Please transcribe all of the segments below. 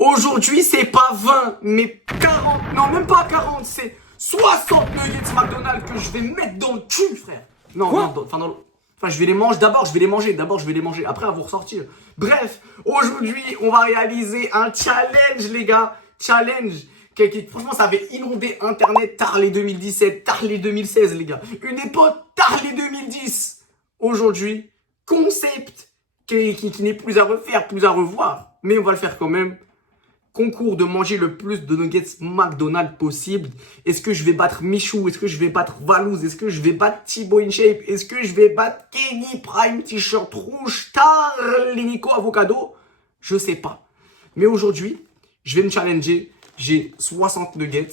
Aujourd'hui, c'est pas 20, mais 40. Non, même pas 40, c'est 60 nuggets McDonald's que je vais mettre dans le cul, frère. Non, Quoi? non, enfin, je vais les manger. D'abord, je vais les manger. Après, à vous ressortir. Bref, aujourd'hui, on va réaliser un challenge, les gars. Challenge. Franchement, ça avait inondé Internet tard les 2017, tard les 2016, les gars. Une époque tard les 2010. Aujourd'hui, concept qui n'est plus à refaire, plus à revoir. Mais on va le faire quand même. Concours de manger le plus de nuggets McDonald's possible. Est-ce que je vais battre Michou? Est-ce que je vais battre Valouz? Est-ce que je vais battre Thibaut InShape? Est-ce que je vais battre Kenny Prime T-shirt rouge? Nico Avocado? Je sais pas. Mais aujourd'hui, je vais me challenger. J'ai 60 nuggets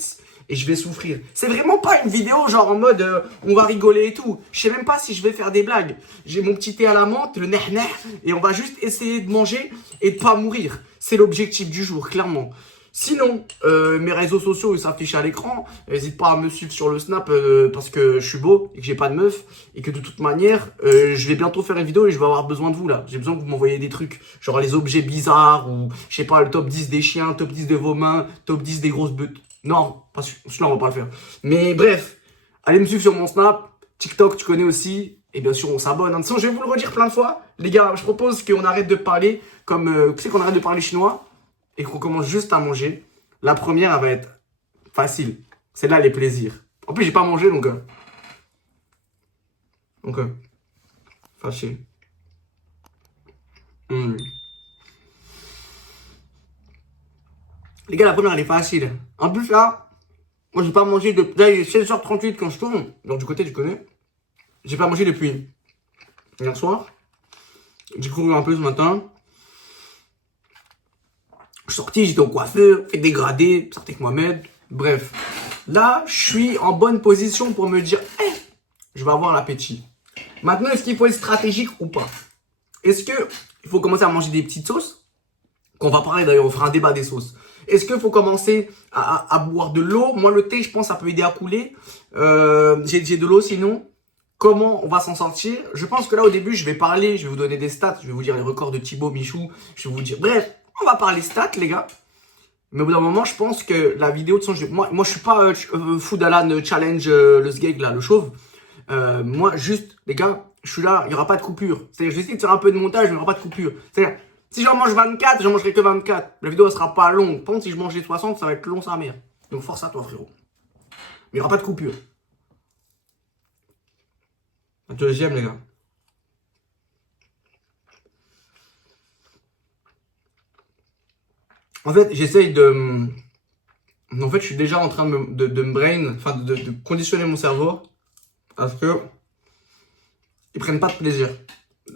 et je vais souffrir. C'est vraiment pas une vidéo genre en mode on va rigoler et tout. Je sais même pas si je vais faire des blagues. J'ai mon petit thé à la menthe, le neh-neh, et on va juste essayer de manger et de pas mourir. C'est l'objectif du jour, clairement. Sinon, mes réseaux sociaux ils s'affichent à l'écran. N'hésite pas à me suivre sur le Snap parce que je suis beau et que j'ai pas de meuf. Et que de toute manière, je vais bientôt faire une vidéo et je vais avoir besoin de vous là. J'ai besoin que vous m'envoyiez des trucs. Genre les objets bizarres ou je sais pas, le top 10 des chiens, top 10 de vos mains, top 10 des grosses buttes. Non, parce que celui-là on va pas le faire. Mais bref, allez me suivre sur mon Snap. TikTok, tu connais aussi. Et bien sûr, on s'abonne. De toute façon, je vais vous le redire plein de fois. Les gars, je propose qu'on arrête de parler comme... tu sais qu'on arrête de parler chinois et qu'on commence juste à manger. La première, elle va être facile. C'est là les plaisirs. En plus, j'ai pas mangé, donc... facile. Les gars, la première, elle est facile. En plus, là, moi, j'ai pas mangé de... Là, il est 16h38 quand je tourne. Donc, du côté, tu connais. J'ai pas mangé depuis hier soir. J'ai couru un peu ce matin. Je suis sorti, j'étais au coiffeur, fait dégradé, sorti avec Mohamed. Bref, là, je suis en bonne position pour me dire, hey, je vais avoir l'appétit. Maintenant, est-ce qu'il faut être stratégique ou pas? Est-ce que il faut commencer à manger des petites sauces? Qu'on va parler d'ailleurs, on fera un débat des sauces. Est-ce qu'il faut commencer à boire de l'eau? Moi, le thé, je pense, ça peut aider à couler. J'ai de l'eau sinon. Comment on va s'en sortir? Je pense que là, au début, je vais parler, je vais vous donner des stats, je vais vous dire les records de Thibaut, Michou, je vais vous dire... Bref, on va parler stats, les gars. Mais au bout d'un moment, je pense que la vidéo, de toute façon, moi, je suis pas Food Alan Challenge, le sgeg, là, le chauve. Moi, juste, les gars, je suis là, il n'y aura pas de coupure. C'est-à-dire, je vais essayer de faire un peu de montage, mais il n'y aura pas de coupure. C'est-à-dire, si j'en mange 24, j'en mangerai que 24. La vidéo, elle sera pas longue. Par contre, si je mange les 60, ça va être long, sa mère. Donc, force à toi, frérot. Mais il n'y aura pas de coupure. Un deuxième, les gars. En fait, j'essaye de... En fait, je suis déjà en train de me brain, enfin de conditionner mon cerveau parce que ils prennent pas de plaisir.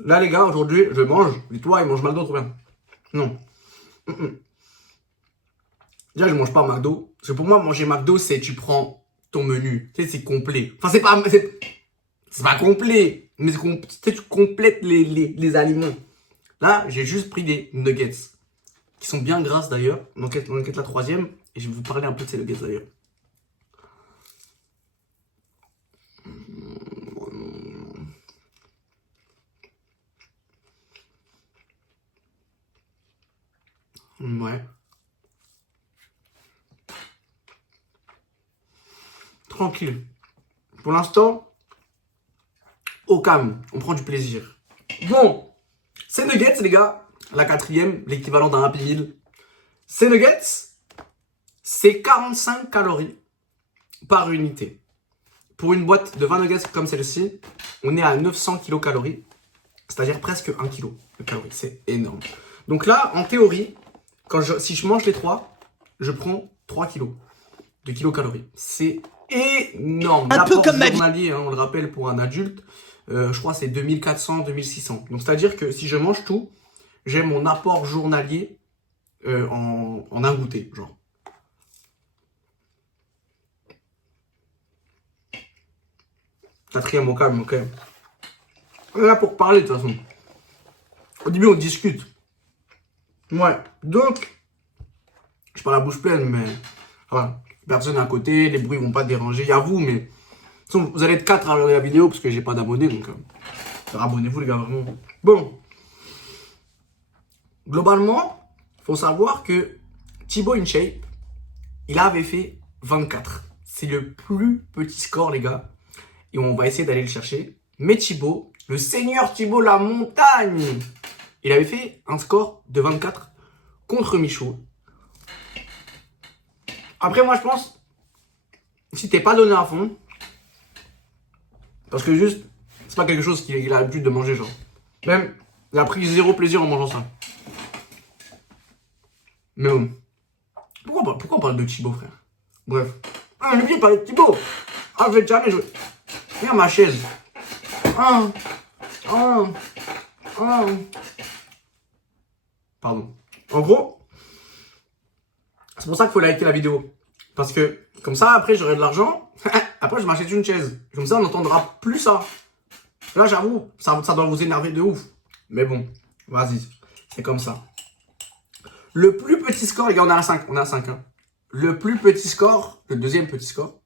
Là, les gars, aujourd'hui, je mange. Et toi, ils mangent McDo, trop bien. Non. Déjà, je mange pas McDo. Parce que pour moi, manger McDo, c'est tu prends ton menu. Tu sais, c'est complet. Enfin, c'est pas complet. Mais tu complètes les aliments. Là, j'ai juste pris des nuggets. Qui sont bien grasses d'ailleurs. L'enquête la troisième. Et je vais vous parler un peu de ces nuggets d'ailleurs. Ouais. Tranquille. Pour l'instant, au calme. On prend du plaisir. Bon. Ces nuggets, les gars. La quatrième, l'équivalent d'un Happy Meal. Ces nuggets, c'est 45 calories par unité. Pour une boîte de 20 nuggets comme celle-ci, on est à 900 kilocalories, c'est-à-dire presque 1 kg de calories. C'est énorme. Donc là, en théorie, si je mange les trois, je prends 3 kg de kilocalories. C'est énorme. Un peu comme ma vie. Journalier, hein, on le rappelle, pour un adulte, je crois que c'est 2400, 2600. Donc c'est-à-dire que si je mange tout, j'ai mon apport journalier en un goûter, genre. Quatrième au calme, ok. On est là pour parler de toute façon. Au début, on discute. Ouais, donc, je parle la bouche pleine, mais voilà. Personne à côté, les bruits vont pas déranger. Il y a vous, mais vous allez être 4 à regarder la vidéo parce que j'ai pas d'abonnés, donc abonnez-vous les gars, vraiment. Bon, globalement, faut savoir que Thibaut InShape, il avait fait 24. C'est le plus petit score, les gars. Et on va essayer d'aller le chercher. Mais Thibaut, le seigneur Thibaut La Montagne, il avait fait un score de 24 contre Michaud. Après, moi, je pense, si t'es pas donné à fond, parce que juste, c'est pas quelque chose qu'il a l'habitude de manger, genre. Même, il a pris zéro plaisir en mangeant ça. Mais bon. Pourquoi on parle de Thibaut, frère? Bref. Ah, n'oublie pas de Thibaut. Ah, je vais jamais jouer. Viens ma chaise. Ah. Ah. Ah. Pardon. En gros, c'est pour ça qu'il faut liker la vidéo. Parce que, comme ça, après, j'aurai de l'argent. Après, je m'achète une chaise. Comme ça, on n'entendra plus ça. Là, j'avoue, ça doit vous énerver de ouf. Mais bon, vas-y. C'est comme ça. Le plus petit score, les gars, on est à 5. On est à 5. Hein. Le plus petit score, le deuxième petit score,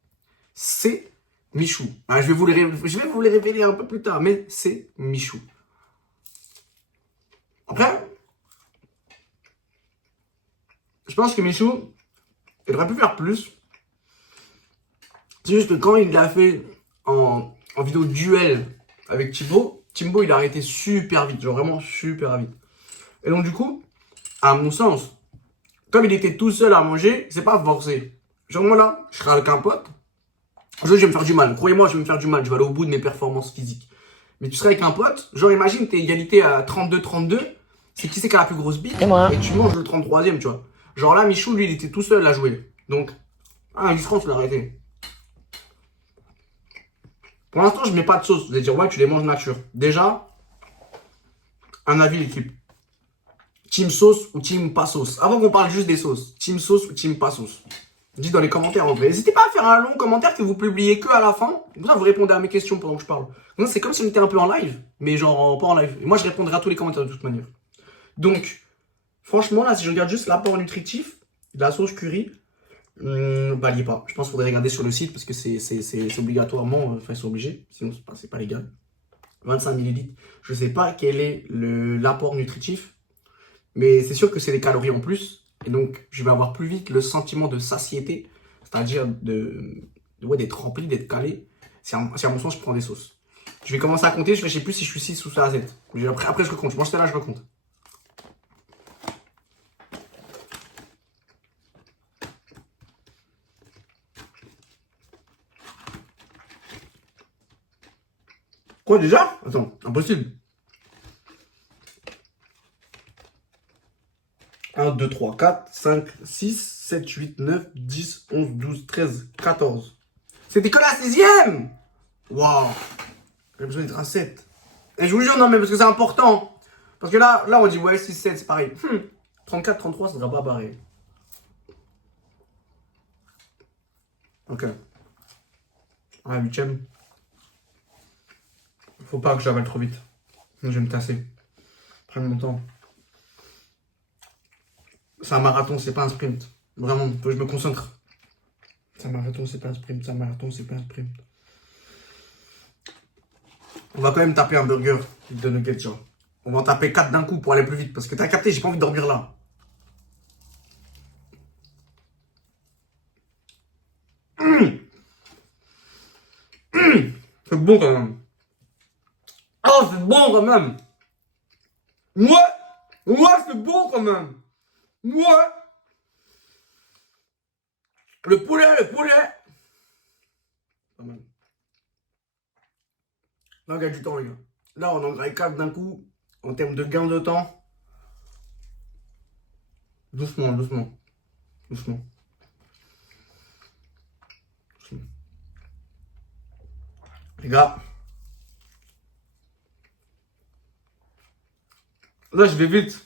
c'est Michou. Ah, je vais vous les révéler un peu plus tard, mais c'est Michou. Après, je pense que Michou, il aurait pu faire plus. C'est juste que quand il l'a fait en vidéo duel avec Thibaut, il a arrêté super vite, genre vraiment super vite. Et donc du coup, à mon sens, comme il était tout seul à manger, c'est pas forcé. Genre moi là, je serai avec un pote, je vais me faire du mal. Croyez-moi, je vais me faire du mal, je vais aller au bout de mes performances physiques. Mais tu serais avec un pote, genre imagine t'es égalité à 32-32, c'est qui c'est qui a la plus grosse bite, et tu manges le 33e, tu vois. Genre là, Michou, lui, il était tout seul à jouer. Donc, une différence, il a arrêté. Pour l'instant, je mets pas de sauce. Vous allez dire, ouais, tu les manges nature. Déjà, un avis, l'équipe. Team sauce ou team pas sauce? Avant qu'on parle juste des sauces, team sauce ou team pas sauce? Dites dans les commentaires en vrai. N'hésitez pas à faire un long commentaire que vous publiez que à la fin. Comme ça, vous répondez à mes questions pendant que je parle. C'est comme si on était un peu en live, mais genre pas en live. Et moi, je répondrai à tous les commentaires de toute manière. Donc, franchement, là, si je regarde juste l'apport nutritif de la sauce curry, bah, il n'y est pas. Je pense qu'il faudrait regarder sur le site parce que c'est obligatoirement, enfin, ils sont obligés, sinon c'est pas légal. 25 ml. Je sais pas quel est l'apport nutritif, mais c'est sûr que c'est des calories en plus. Et donc, je vais avoir plus vite le sentiment de satiété, c'est-à-dire d'être rempli, d'être calé. Si à mon sens, je prends des sauces. Je vais commencer à compter, je sais plus si je suis 6 ou 7. Après, je recompte. Je mange celle-là, je recompte. Quoi déjà? Attends, impossible. 1, 2, 3, 4, 5, 6, 7, 8, 9, 10, 11, 12, 13, 14. C'était que la 6e! Waouh! J'ai besoin d'être à 7. Et je vous jure, non, mais parce que c'est important. Parce que là, on dit, ouais, 6, 7, c'est pareil. 34, 33, ça sera pas pareil. Ok. Ah, 8e. Faut pas que j'avale trop vite. Sinon, je vais me tasser. Prendre mon temps. C'est un marathon, c'est pas un sprint. Vraiment, je me concentre. C'est un marathon, c'est pas un sprint. C'est un marathon, c'est pas un sprint. On va quand même taper un burger de nuggets, genre. On va en taper 4 d'un coup pour aller plus vite. Parce que t'as capté, j'ai pas envie de dormir là. C'est bon quand même. Oh, c'est bon quand même. Ouais, c'est bon quand même. Ouais. Le poulet. Pas mal. Là, on gagne du temps, les gars. Là, on en graille 4 d'un coup. En termes de gain de temps. Doucement. Les gars. Là, je vais vite.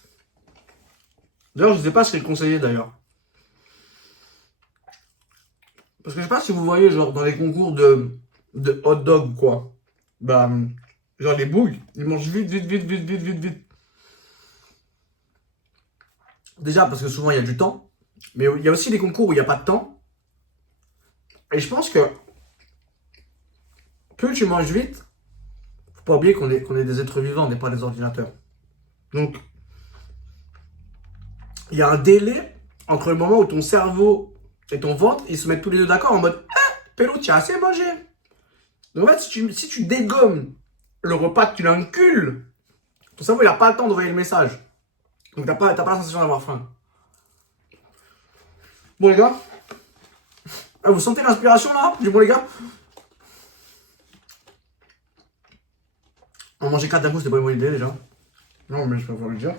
D'ailleurs, je sais pas si c'est conseillé d'ailleurs. Parce que je sais pas si vous voyez, genre, dans les concours de hot dog, quoi. Bah, genre, les boules, ils mangent vite. Déjà, parce que souvent, il y a du temps. Mais il y a aussi des concours où il n'y a pas de temps. Et je pense que plus tu manges vite, faut pas oublier qu'on est des êtres vivants, on n'est pas des ordinateurs. Donc, il y a un délai entre le moment où ton cerveau et ton ventre, ils se mettent tous les deux d'accord en mode Pélo, tu as assez mangé. Donc en fait, si tu dégommes le repas que tu l'incules, ton cerveau, il n'a pas le temps d'envoyer le message. Donc t'as pas la sensation d'avoir faim. Bon les gars, vous sentez l'inspiration là? Du bon les gars? On mangeait 4 d'un coup, c'était pas une bonne idée déjà. Non mais je préfère le dire.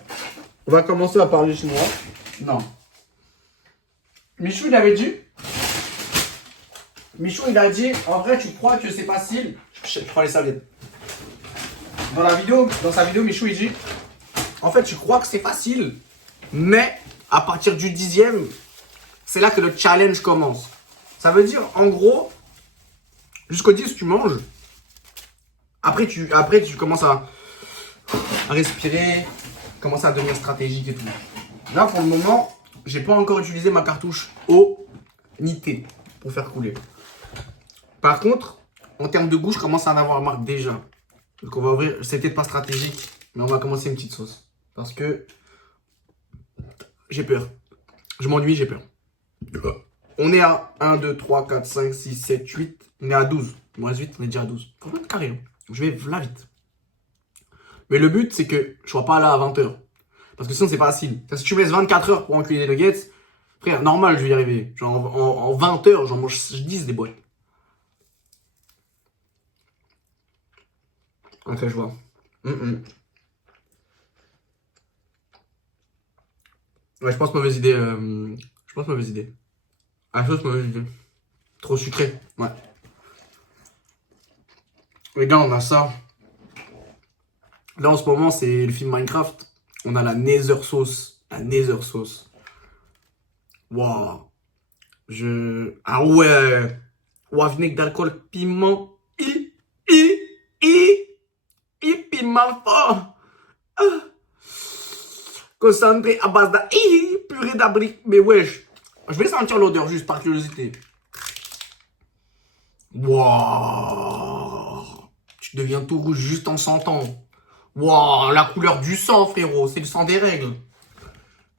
On va commencer à parler chinois. Non. Michou il avait dit. Michou il a dit, en vrai tu crois que c'est facile. Je prends les serviettes. Dans sa vidéo, Michou il dit, en fait tu crois que c'est facile, mais à partir du 10e, c'est là que le challenge commence. Ça veut dire, en gros, jusqu'au 10, tu manges. Après, tu commences à respirer, commencer à devenir stratégique et tout. Là, pour le moment, j'ai pas encore utilisé ma cartouche eau ni thé pour faire couler. Par contre, en termes de goût, je commence à en avoir marre déjà. Donc, on va ouvrir. C'était pas stratégique, mais on va commencer une petite sauce. Parce que j'ai peur. Je m'ennuie, j'ai peur. On est à 1, 2, 3, 4, 5, 6, 7, 8. On est à 12. Il me reste 8, on est déjà à 12. Faut pas être carré. Hein. Je vais là vite. Mais le but, c'est que je sois pas là à 20h. Parce que sinon, c'est pas facile. Si tu me laisses 24 heures pour enculer des nuggets, frère, normal, je vais y arriver. Genre, en 20 heures, j'en mange 10 des boîtes. Ok, je vois. Ouais, je pense mauvaise idée. Je pense mauvaise idée. Ah, sauce, mauvaise idée. Trop sucré. Ouais. Les gars, on a ça. Là, en ce moment, c'est le film Minecraft. On a la Nether sauce. La Nether sauce. Waouh. Ah ouais. Ouah, vinaigre d'alcool, piment. Piment fort. Ah. Concentré à base de purée d'abri. Mais wesh. Je vais sentir l'odeur juste par curiosité. Waouh. Tu deviens tout rouge juste en sentant. Waouh, la couleur du sang, frérot. C'est le sang des règles.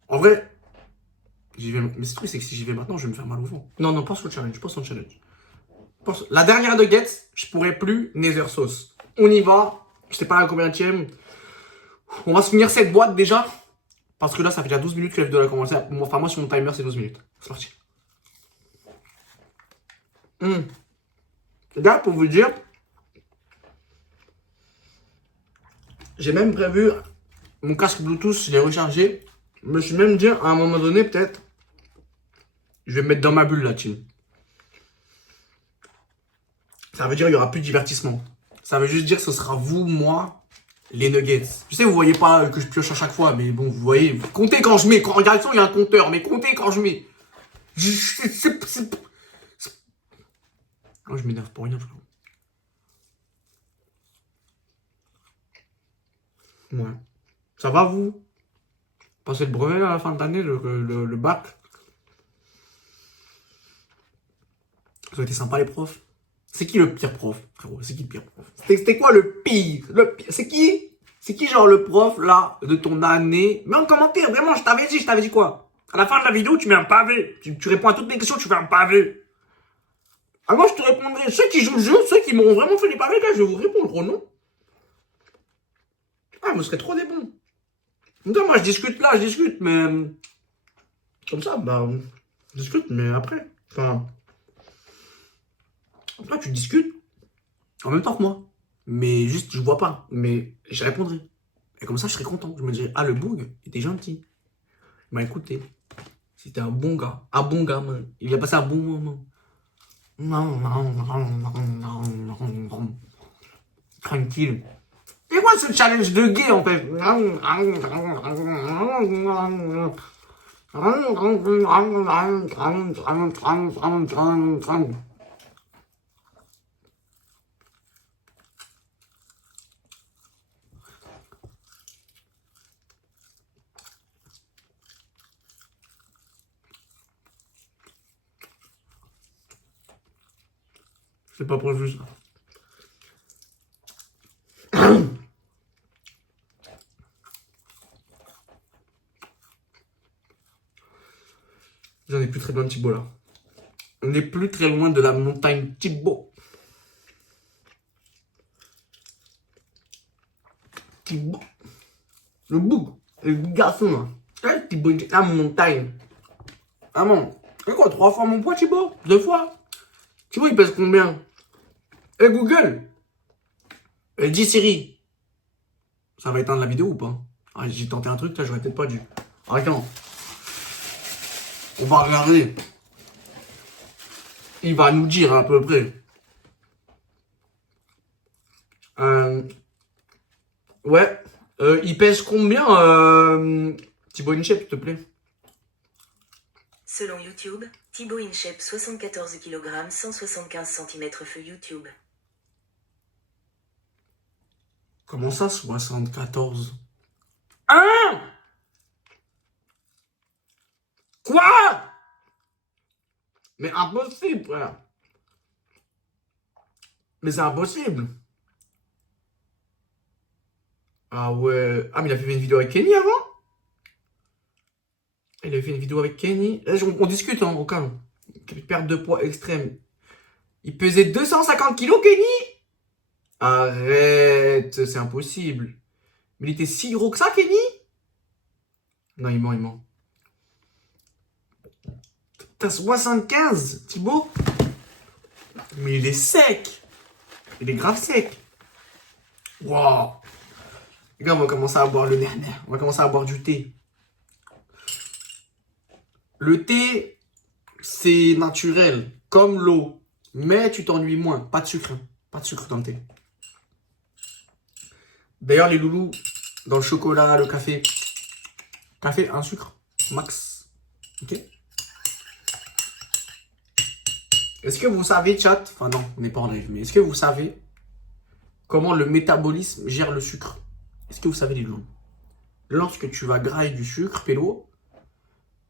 En vrai, j'y vais. Mais ce truc, c'est que si j'y vais maintenant, je vais me faire mal au ventre. Non, non, pas sur le challenge. Pas sur le challenge. La dernière nuggets, je pourrais plus Nether sauce. On y va. Je sais pas à combien tième. On va se finir cette boîte déjà. Parce que là, ça fait déjà 12 minutes que la vidéo a commencé. Enfin, moi, sur mon timer, c'est 12 minutes. C'est parti. Là, pour vous dire, j'ai même prévu mon casque Bluetooth, je l'ai rechargé. Je me suis même dit, à un moment donné, peut-être, je vais me mettre dans ma bulle, la team. Ça veut dire qu'il n'y aura plus de divertissement. Ça veut juste dire que ce sera vous, moi, les nuggets. Je sais, vous voyez pas que je pioche à chaque fois, mais bon, vous voyez. Comptez quand je mets. En direction, il y a un compteur, mais comptez quand je mets. Oh, je m'énerve pour rien, frère. Ouais. Ça va, vous? Passez le brevet à la fin de l'année, le bac. Ça a été sympa, les profs. C'est qui le pire prof, frérot? C'est qui le pire prof? C'était quoi le pire? C'est qui? C'est qui, genre, le prof, là, de ton année? Mais en commentaire, vraiment, je t'avais dit quoi? À la fin de la vidéo, tu mets un pavé. Tu réponds à toutes mes questions, tu fais un pavé. Ah, moi, je te répondrai. Ceux qui jouent le jeu, ceux qui m'ont vraiment fait les pavés, là, je vais vous répondre, oh non? Ah, vous serez trop des bons. Donc, moi, je discute là, je discute, mais... Comme ça, bah... Je discute, mais après... Enfin... Toi, tu discutes en même temps que moi. Mais juste, je vois pas. Mais je répondrai. Et comme ça, je serai content. Je me dirais, ah, le boug était gentil. Il m'a écouté. C'était un bon gars. Un bon gars, man. Il a passé un bon moment. Tranquille. Et quoi ce challenge de gay, en fait? C'est pas prévu, ça. J'en ai plus très loin de Thibaut là. On n'est plus très loin de la montagne Thibaut. Thibaut. Le boug. Le garçon là. Ouais, Thibaut, la montagne. Ah bon. Et quoi, 3 fois mon poids Thibaut? 2 fois? Thibaut il pèse combien? Et Google. Dis Siri. Ça va éteindre la vidéo ou pas? Ah, j'ai tenté un truc là, j'aurais peut-être pas dû. Attends. On va regarder. Il va nous dire à peu près. Ouais. Il pèse combien, Thibaut InShape, s'il te plaît? Selon YouTube, Thibaut InShape 74 kg, 175 cm feu YouTube. Comment ça, 74? Hein? Quoi? Mais impossible, frère. Mais c'est impossible. Ah ouais. Ah, mais il a fait une vidéo avec Kenny avant? Il a fait une vidéo avec Kenny. Là, on discute, hein, au calme. Perte de poids extrême. Il pesait 250 kilos, Kenny? Arrête, c'est impossible. Mais il était si gros que ça, Kenny? Non, il ment, il ment. T'as 75, Thibaut? Mais il est sec. Il est grave sec. Waouh. Les gars, on va commencer à boire le nerner. On va commencer à boire du thé. Le thé, c'est naturel, comme l'eau. Mais tu t'ennuies moins. Pas de sucre. Pas de sucre dans le thé. D'ailleurs, les loulous, dans le chocolat, le café. Café, un sucre. Max. Ok? Est-ce que vous savez, chat? Enfin non, on n'est pas en live. Mais est-ce que vous savez comment le métabolisme gère le sucre? Est-ce que vous savez les loulous? Lorsque tu vas grailler du sucre, pélo,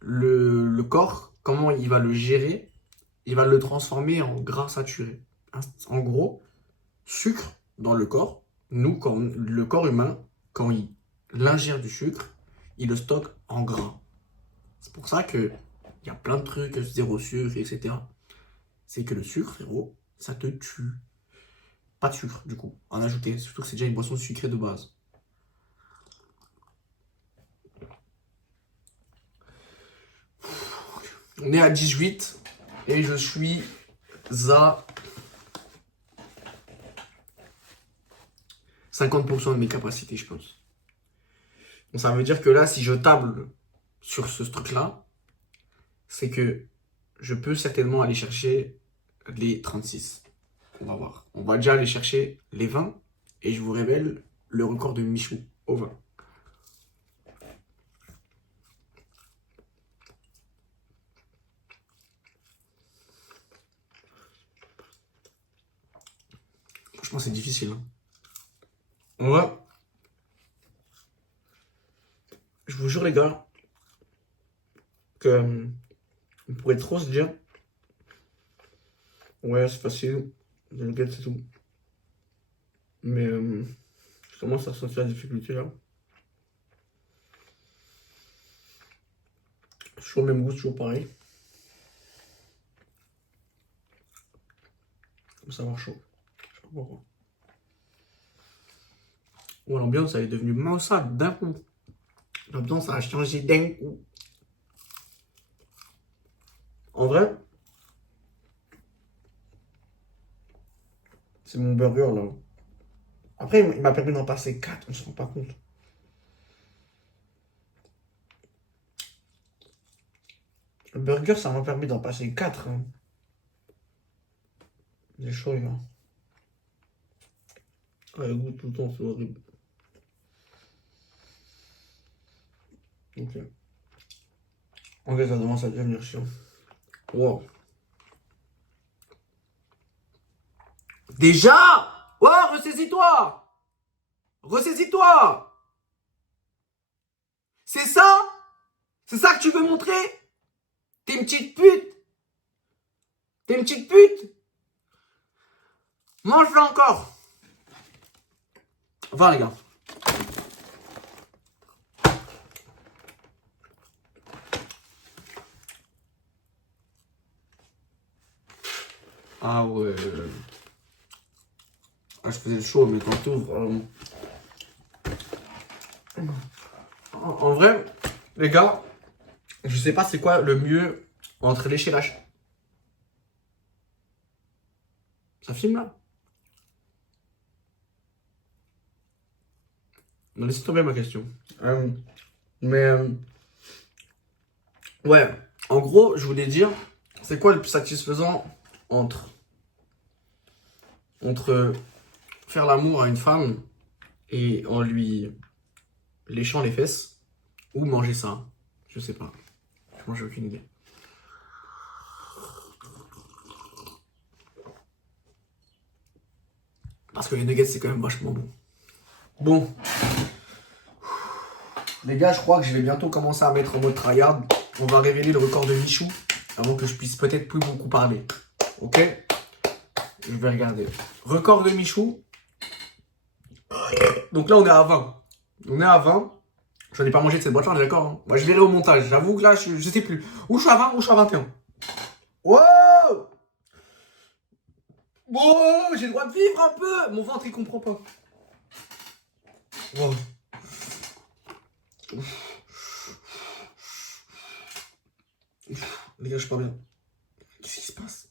le corps, comment il va le gérer? Il va le transformer en gras saturé. En gros, sucre dans le corps, nous, quand le corps humain, quand il ingère du sucre, il le stocke en gras. C'est pour ça que il y a plein de trucs, zéro sucre, etc. C'est que le sucre, frérot, ça te tue. Pas de sucre, du coup, en ajouter. Surtout que c'est déjà une boisson sucrée de base. On est à 18 et je suis à 50% de mes capacités, je pense. Donc ça veut dire que là, si je table sur ce truc-là, c'est que je peux certainement aller chercher les 36. On va voir. On va déjà aller chercher les 20 et je vous révèle le record de Michou au 20. Franchement, c'est difficile. Hein. Ouais. Je vous jure, les gars, que on pourrait trop se dire ouais, c'est facile, t'inquiète, c'est tout. Mais je commence à sentir la difficulté là. Toujours le même goût, toujours pareil. Ça va chaud. Je sais pas pourquoi. Ouais, l'ambiance elle est devenue maussade d'un coup. L'ambiance a changé d'un coup. En vrai, c'est mon burger là. Après, il m'a permis d'en passer 4, on se rend pas compte. Le burger, ça m'a permis d'en passer 4. Hein. C'est chaud, les gars. Ouais, le goût tout le temps, c'est horrible. Ok. En fait, ça commence à devenir chiant. Wow. Déjà! Oh, ressaisis-toi! Ressaisis-toi! C'est ça? C'est ça que tu veux montrer? T'es une petite pute? T'es une petite pute? Mange-le encore! Va, les gars. Ah ouais. Ah, je faisais chaud, mais tantôt. En vrai, les gars, je sais pas c'est quoi le mieux entre lécher et lâcher. Ça filme là? Non, laissez tomber ma question. Mais ouais, en gros, je voulais dire, c'est quoi le plus satisfaisant entre faire l'amour à une femme et en lui léchant les fesses ou manger ça? Je sais pas. Franchement, j'ai aucune idée. Parce que les nuggets, c'est quand même vachement bon. Bon. Les gars, je crois que je vais bientôt commencer à mettre en mode tryhard. On va révéler le record de Michou avant que je puisse peut-être plus beaucoup parler. Ok? Je vais regarder. Record de Michou. Donc là, on est à 20. On est à 20. Je n'ai pas mangé de cette boîte, on est d'accord, hein. Moi, je verrai au montage. J'avoue que là, je sais plus. Ou je suis à 20 ou je suis à 21. Wow! Wow, j'ai le droit de vivre un peu. Mon ventre, il comprend pas. Wow. Les gars, je suis pas bien. Qu'est-ce qui se passe?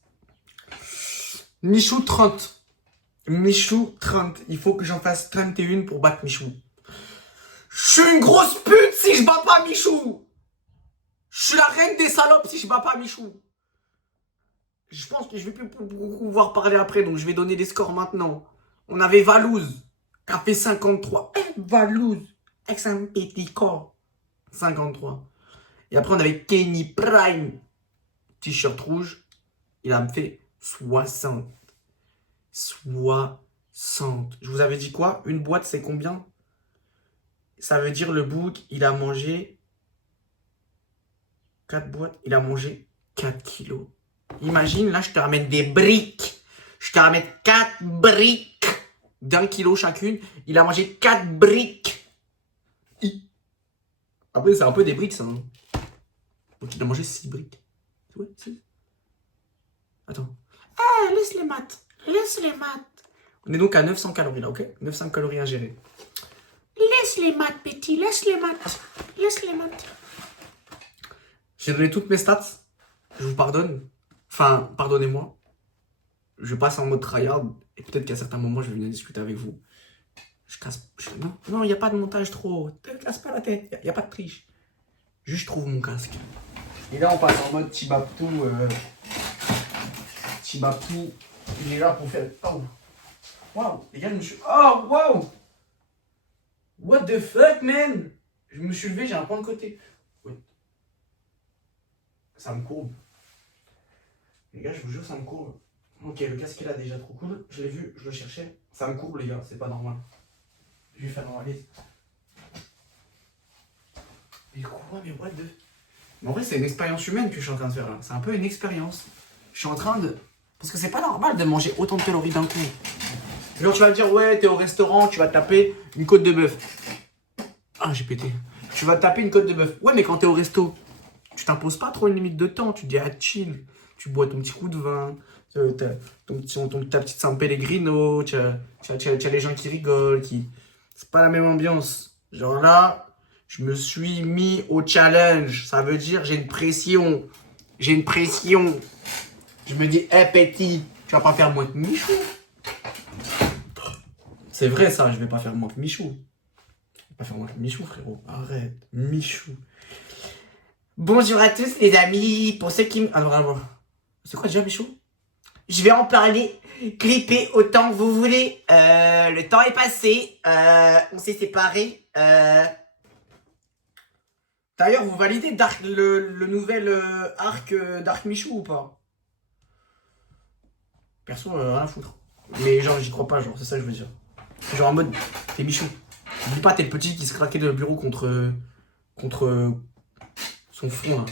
Michou 30. Michou 30. Il faut que j'en fasse 31 pour battre Michou. Je suis une grosse pute si je bats pas Michou. Je suis la reine des salopes si je bats pas Michou. Je pense que je vais plus pouvoir parler après, donc je vais donner les scores maintenant. On avait Valouz, qui a fait 53. Valouz, avec un petit corps. 53. Et après, on avait Kenny Prime, t-shirt rouge. Il a fait 60. 60. Je vous avais dit quoi? Une boîte, c'est combien? Ça veut dire le bouc, il a mangé 4 boîtes. Il a mangé 4 kilos. Imagine, là, je te ramène des briques. Je te ramène 4 briques d'1 kilo chacune. Il a mangé 4 briques. Après, c'est un peu des briques, ça. Hein. Donc, il a mangé 6 briques. Ouais, 6. Attends. Ah, laisse les maths. Laisse les maths. On est donc à 900 calories, là, ok? 900 calories ingérées. Laisse les maths, petit. Laisse les maths. Laisse les maths. J'ai donné toutes mes stats. Je vous pardonne. Enfin, pardonnez-moi. Je passe en mode tryhard. Et peut-être qu'à certains moments, je vais venir discuter avec vous. Je casse... Non, il n'y a pas de montage trop. Ne te casse pas la tête. Il n'y a pas de triche. Juste, je trouve mon casque. Et là, on passe en mode Tibaptou. Tibaptou, il est là pour faire... Oh. Waouh. Les gars, je me suis... Oh, waouh. What the fuck, man. Je me suis levé, j'ai un point de côté. Oui. Ça me courbe. Les gars, je vous jure, ça me courbe. Ok, le casque est là déjà, trop cool. Je l'ai vu, je le cherchais. Ça me courbe, les gars, c'est pas normal. Je vais faire normaler. Mais quoi, mais what the... Mais en vrai, c'est une expérience humaine que je suis en train de faire là. C'est un peu une expérience. Je suis en train de... Parce que c'est pas normal de manger autant de calories d'un coup. Genre, tu vas me dire, ouais, t'es au restaurant, tu vas te taper une côte de bœuf. Ah, j'ai pété. Tu vas te taper une côte de bœuf. Ouais, mais quand t'es au resto, tu t'imposes pas trop une limite de temps. Tu te dis, ah, chill. Tu bois ton petit coup de vin. Ta petite San Pellegrino. Tu as les gens qui rigolent. C'est pas la même ambiance. Genre là, je me suis mis au challenge. Ça veut dire, j'ai une pression. J'ai une pression. Je me dis, hé, petit, tu vas pas faire moins que Michou. C'est vrai, ça, je vais pas faire moins que Michou. Je vais pas faire moins que Michou, frérot. Arrête, Michou. Bonjour à tous, les amis. Pour ceux qui me... Alors, c'est quoi déjà, Michou? Je vais en parler. Clippez autant que vous voulez. Le temps est passé. On s'est séparés. D'ailleurs, vous validez le nouvel arc d'Arc Michou ou pas? Perso, rien à foutre. Mais genre, j'y crois pas, genre, c'est ça que je veux dire. Genre en mode, t'es Michou. N'oublie pas, t'es le petit qui se craquait de bureau contre son front, là.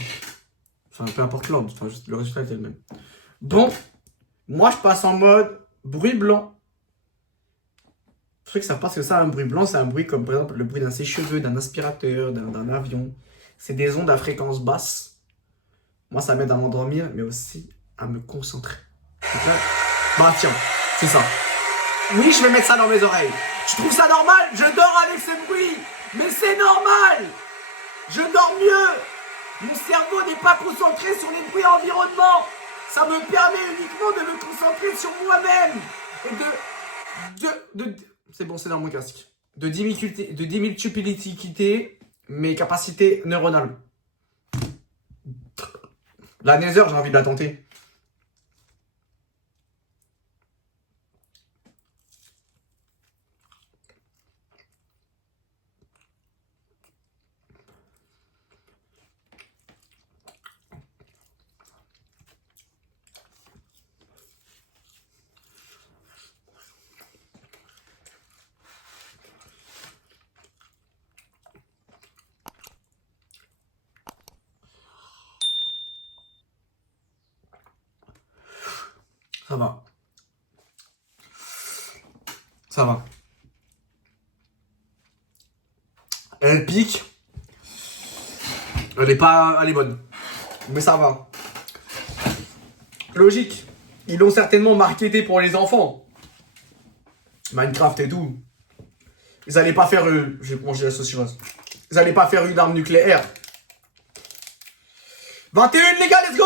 Enfin, peu importe l'ordre, enfin, le résultat était le même. Bon, moi, je passe en mode bruit blanc. Pour ceux qui savent pas ce que c'est un bruit blanc, c'est un bruit comme, par exemple, le bruit d'un sèche-cheveux, d'un aspirateur, d'un avion. C'est des ondes à fréquence basse. Moi, ça m'aide à m'endormir, mais aussi à me concentrer. Ok. Bah tiens, c'est ça. Oui, je vais mettre ça dans mes oreilles. Tu trouves ça normal? Je dors avec ce bruit. Mais c'est normal. Je dors mieux. Mon cerveau n'est pas concentré sur les bruits environnement. Ça me permet uniquement de me concentrer sur moi-même. Et c'est bon, c'est dans mon casque. De démultiplier mes capacités neuronales. La Nether, j'ai envie de la tenter. Ça va. Ça va. Elle pique. Elle est pas... Elle est bonne. Mais ça va. Logique. Ils l'ont certainement marketé pour les enfants. Minecraft et tout. Ils allaient pas faire... J'ai mangé la saucisse. Ils allaient pas faire une arme nucléaire. 21 les gars, let's go!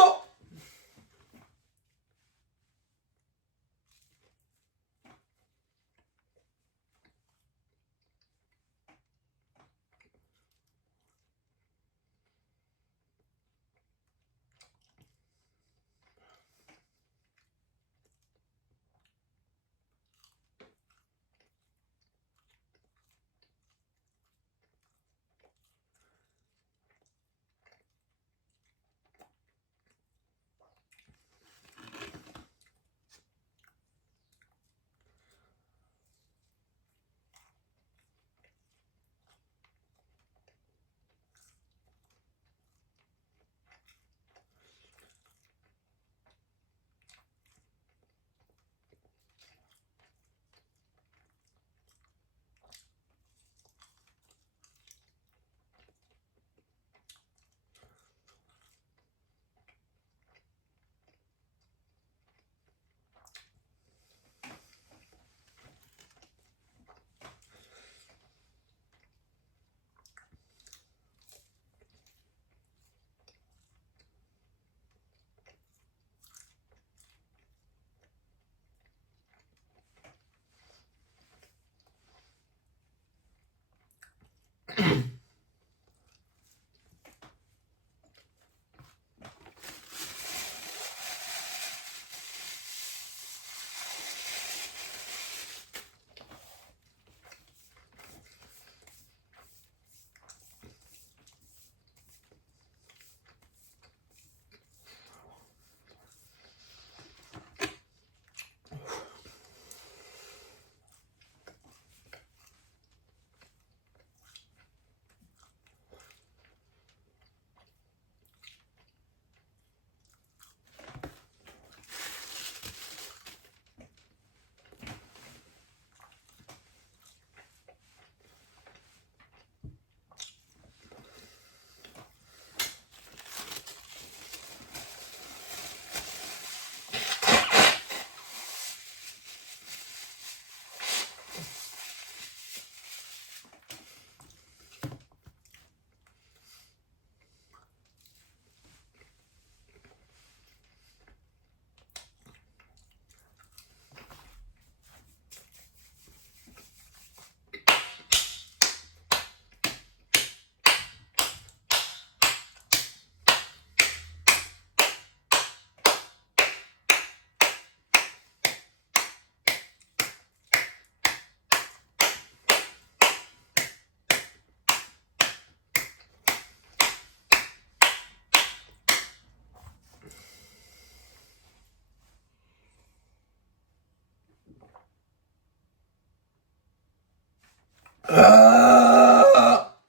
Ah!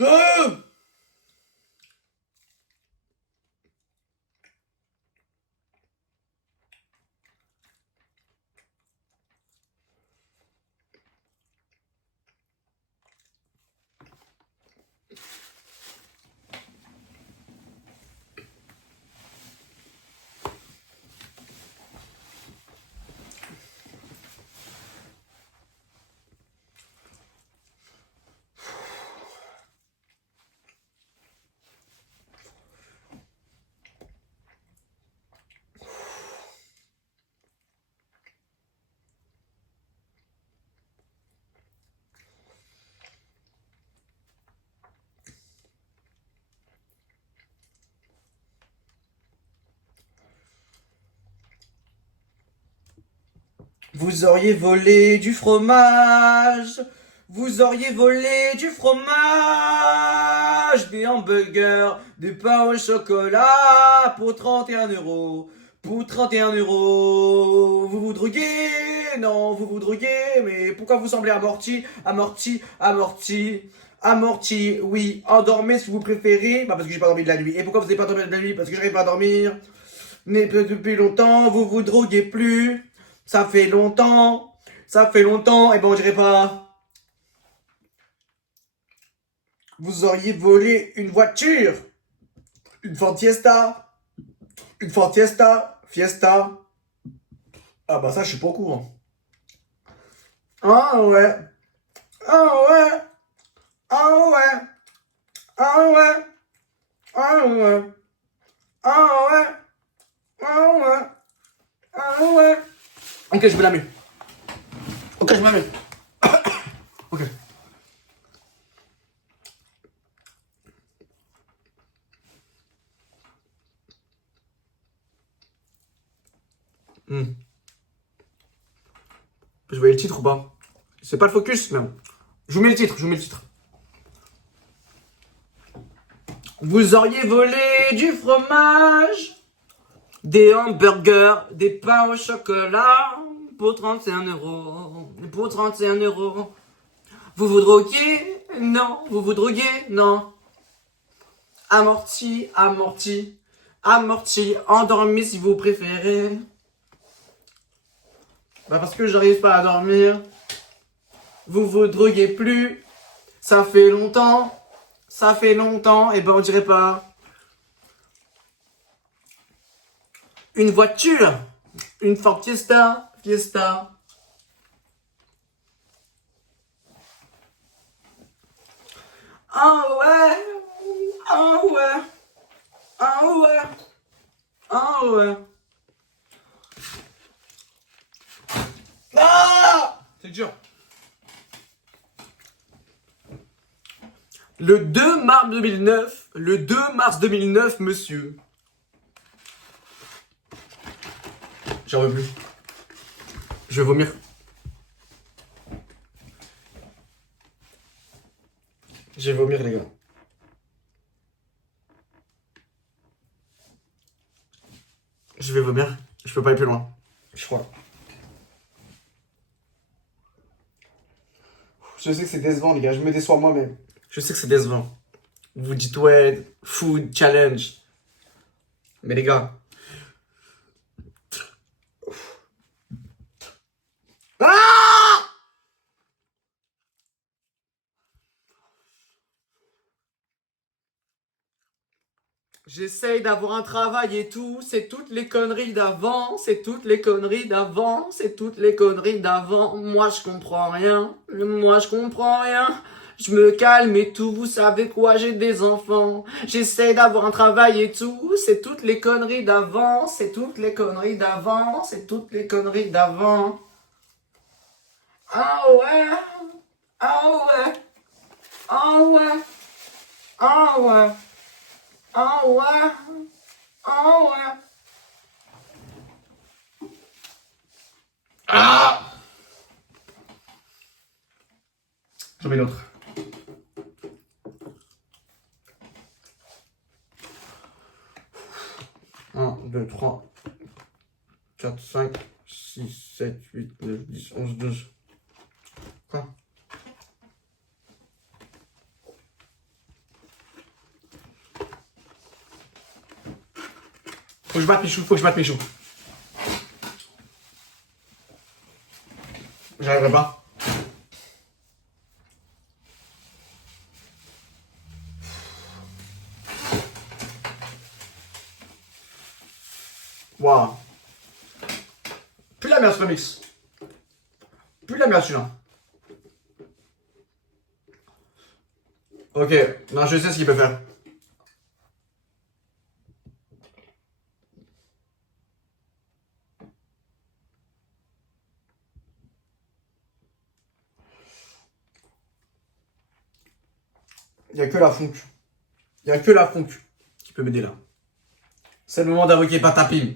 Ah! Vous auriez volé du fromage. Vous auriez volé du fromage, des hamburgers, des pains au chocolat pour 31 euros. Pour 31 euros. Vous vous droguez? Non, vous vous droguez. Mais pourquoi vous semblez amorti? Amorti, amorti. Amorti, oui. Endormez si vous préférez. Bah parce que j'ai pas dormi de la nuit. Et pourquoi vous n'avez pas dormi de la nuit? Parce que j'arrive pas à dormir. Mais depuis longtemps, vous vous droguez plus. Ça fait longtemps. Ça fait longtemps. Et ben on dirait pas. Vous auriez volé une voiture. Une Ford Fiesta. Une Ford Fiesta. Fiesta. Ah bah ça je suis pas au courant. Ah ouais. Ah ouais. Ah ouais. Ah ouais. Ah ouais. Ah ouais. Ah ouais. Ah ouais. Ok, je me la mets. Ok, je me la mets. Ok. Je voyais le titre ou pas? C'est pas le focus, mais bon. Je vous mets le titre, je vous mets le titre. Vous auriez volé du fromage, des hamburgers, des pains au chocolat pour 31 euros. Pour 31 euros. Vous vous droguez? Non. Vous vous droguez? Non. Amorti, amorti, amorti, endormi si vous préférez. Bah parce que j'arrive pas à dormir. Vous vous droguez plus. Ça fait longtemps. Ça fait longtemps. Et ben on dirait pas. Une voiture. Une Ford Fiesta. Fiesta. Ah ouais. Ah ouais. Ah ouais. Ah ouais. Ah! C'est dur. Le 2 mars 2009, le 2 mars 2009, monsieur. J'en veux plus. Je vais vomir. Je vais vomir, les gars. Je vais vomir. Je peux pas aller plus loin. Je crois. Je sais que c'est décevant, les gars. Je me déçois moi-même. Je sais que c'est décevant. Vous dites, ouais, food challenge. Mais les gars. Ah! J'essaye d'avoir un travail et tout, c'est toutes les conneries d'avant, c'est toutes les conneries d'avant, c'est toutes les conneries d'avant. Moi je comprends rien, moi je comprends rien. Je me calme et tout, vous savez quoi, j'ai des enfants. J'essaye d'avoir un travail et tout, c'est toutes les conneries d'avant, c'est toutes les conneries d'avant, c'est toutes les conneries d'avant. Ah ouais, ah ouais, ah ouais, ah ouais, ah ouais. Ah ouais. Ah! J'en mets une autre. Un, deux, trois, 4, 5, 6, 7, 8, 9, 10, 11, 12. Quoi? Faut que je batte mes choux, faut que je batte mes choux. J'arriverai pas. Waouh. Plus la merde ce remix. Plus la merde celui-là. Ok, non je sais ce qu'il peut faire. Il n'y a que la funk. Il n'y a que la funk qui peut m'aider là. C'est le moment d'invoquer Patapim.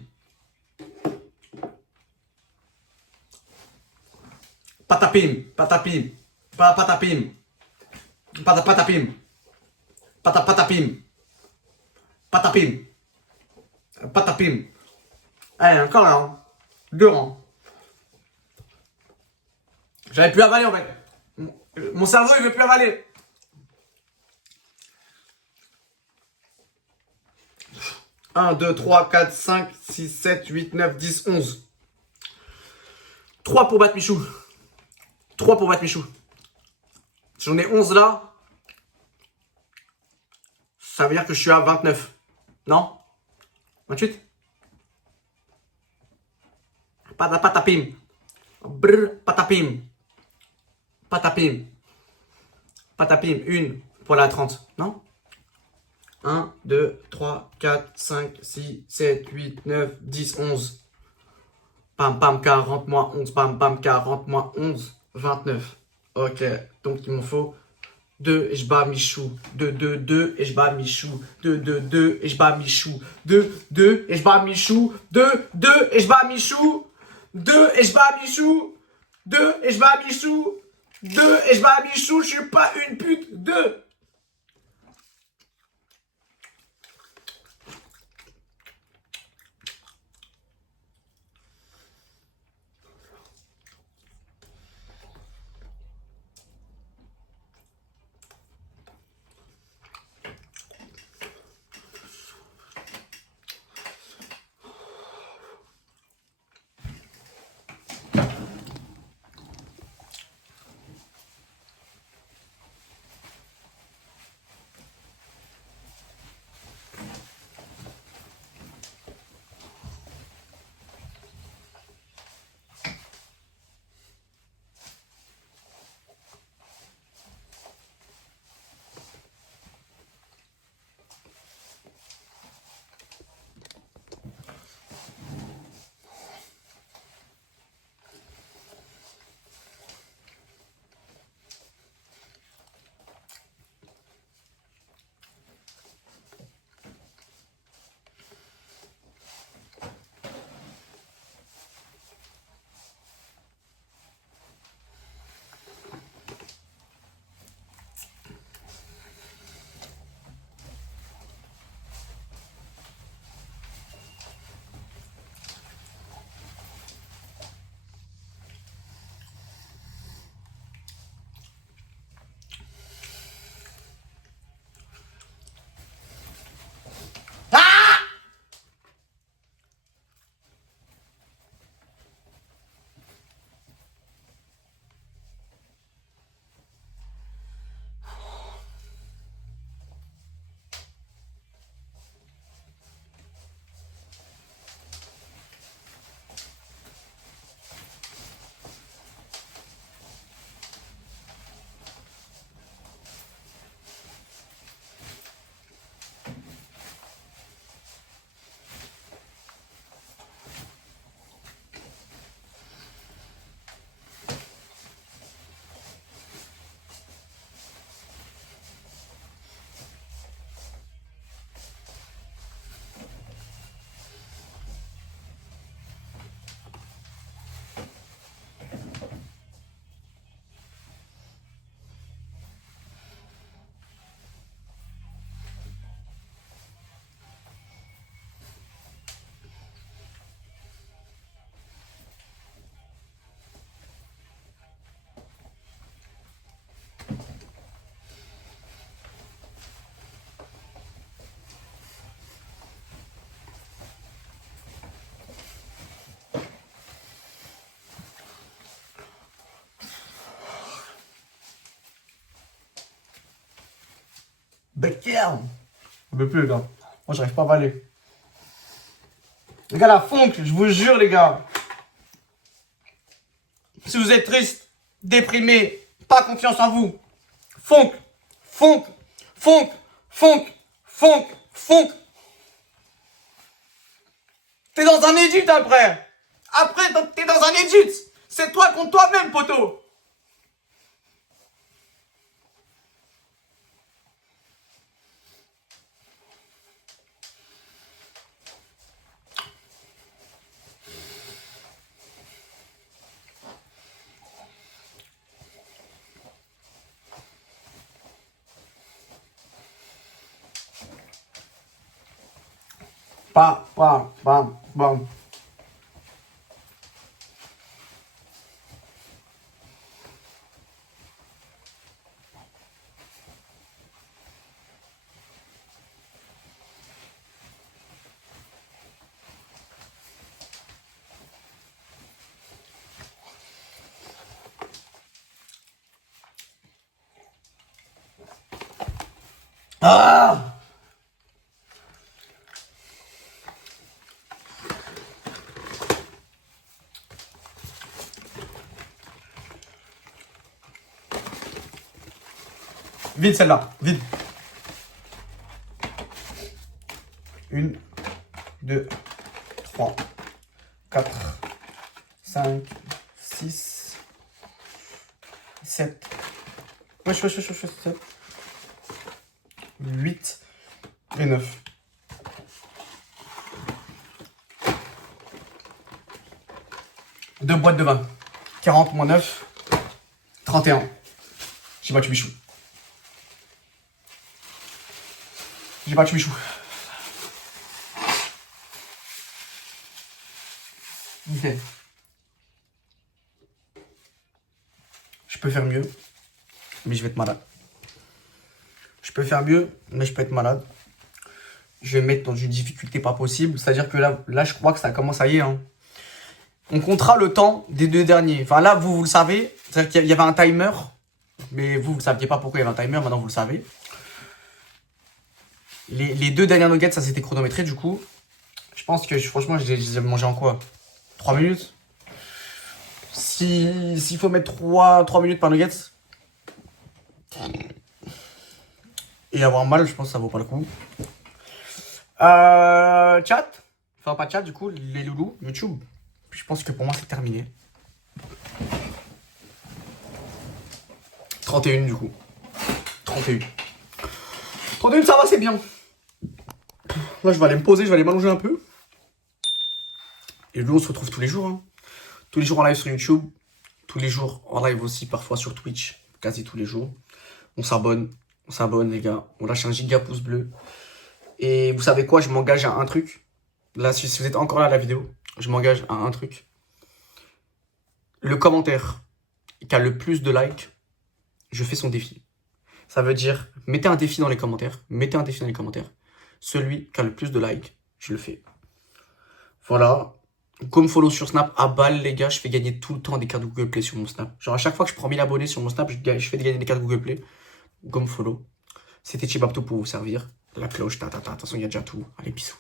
Patapim. Patapim. Patapim. Patapim. Patapim. Patapim. Patapim. Allez, encore là. Hein. 2 rangs. J'avais plus avaler en fait. Mon cerveau il veut plus avaler. Un, 2, 3, 4, 5, 6, 7, 8, 9, 10, 11. 3 pour battre Michou. 3 pour battre Michou. J'en ai 11 là. Ça veut dire que je suis à 29. Non? 28? Patapim. Brr, patapim. Patapim. Patapim. 1 pour la 30. Non? 1, 2, 3, 4, 5, 6, 7, 8, 9, 10, 11. Pam, pam, 40 moins 11. Pam, pam, 40 moins 11. 29. Ok. Donc, il m'en faut 2 et je bats Michou. 2, 2, 2 et je bats Michou. 2, 2, 2 et je bats Michou. 2, 2 et je bats Michou. 2, 2 et je bats Michou. 2 et je bats Michou. 2 et je bats Michou. 2 et je bats Michou. Je suis pas une pute. 2. Becker. Je peux plus, les gars. Moi, j'arrive pas à avaler. Les gars, la funk, je vous jure, les gars. Si vous êtes triste, déprimé, pas confiance en vous, funk, funk, funk, funk, funk, funk. T'es dans un édit après. Après, t'es dans un édit. C'est toi contre toi-même, poteau. Bam, bam, bam, bam. Ah! Vide celle-là, vide. 1, 2, 3, 4, 5, 6, 7. Wesh, 7. 8 et 9. Deux boîtes de vin. 40 moins 9. 31. J'ai battu Michou. J'ai battu Michou. Ok. Je peux faire mieux, mais je vais être malade. Je peux faire mieux, mais je peux être malade. Je vais me mettre dans une difficulté pas possible. C'est-à-dire que là, je crois que ça commence à y est. Hein. On comptera le temps des deux derniers. Enfin là, vous le savez. C'est-à-dire qu'il y avait un timer. Mais vous ne saviez pas pourquoi il y avait un timer. Maintenant, vous le savez. Les deux dernières nuggets, ça s'était chronométré du coup. Je pense que franchement, j'ai mangé en quoi 3 minutes. S'il faut mettre 3 minutes par nuggets et avoir mal, je pense que ça vaut pas le coup. Chat. Enfin, pas chat du coup, les loulous, YouTube. Je pense que pour moi, c'est terminé. 31 du coup. 31. 31, ça va, c'est bien. Là, je vais aller me poser, je vais aller m'allonger un peu. Et nous, on se retrouve tous les jours. Hein. Tous les jours en live sur YouTube. Tous les jours en live aussi, parfois sur Twitch. Quasi tous les jours. On s'abonne, les gars. On lâche un giga pouce bleu. Et vous savez quoi, je m'engage à un truc. Là, si vous êtes encore là à la vidéo, je m'engage à un truc. Le commentaire qui a le plus de likes, je fais son défi. Ça veut dire, mettez un défi dans les commentaires. Mettez un défi dans les commentaires. Celui qui a le plus de likes, je le fais. Voilà. Comme follow sur Snap, à balle, les gars, je fais gagner tout le temps des cartes Google Play sur mon Snap. Genre, à chaque fois que je prends 1000 abonnés sur mon Snap, je fais gagner des cartes Google Play. Comme follow. C'était Chibapto pour vous servir. La cloche, de toute façon, il y a déjà tout. Allez, bisous.